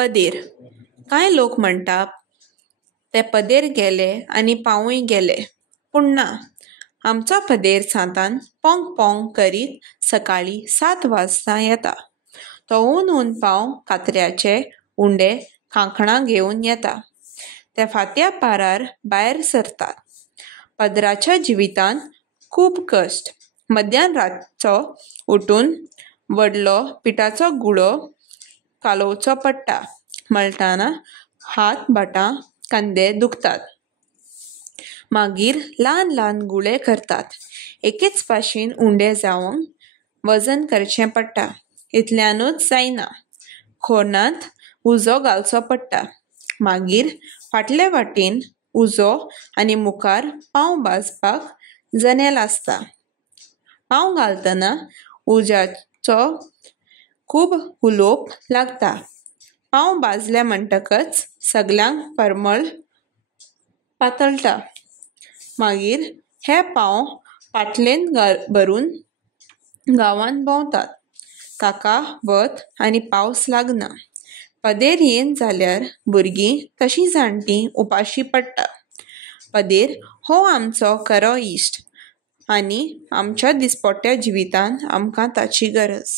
पदेर. कांय लोक म्हणटात ते पदेर गेले आनी पावूय गेले, पूण ना. आमचो पदेर सांतान पोंग पोंग करीत सकाळीं 7 वाजता येता. तो ऊन पाव कात्र्याचे उंडे कांकणां घेवन येता. ते फात्या पारार भायर सरतात. पदराच्या जिवितांत खूब कश्ट. मध्यान रातचो उठून व्हडलो पिठाचो गुळो कालोवचो पडटा. मळटाना हात बोटां खांदे दुखतात. मागीर ल्हान ल्हान गुळे करतात. एकेच भाशेन उंडे जावंक वजन करचें पडटा. इतल्यानूच जायना. खोर्नांत उजो घालचो पडटा. मागीर फाटले वाटेन उजो आनी मुखार पांव भाजपाक जनेल आसता. पांव घालतना उज्याचो खूब उलोवप लागता. पांव भाजले म्हणटकच सगल्यांक परमळ पातळटा. मागीर हे पांव पाटलेन भरून गांवांत भोंवतात. ताका वत आनी पावस लागना. पदेर येयन जाल्यार भुरगीं तशीं जाणटीं उपाशीं पडटात. पदेर हो आमचो खरो इश्ट आनी आमच्या दिसपट्ट्या जिवितांत आमकां ताची गरज.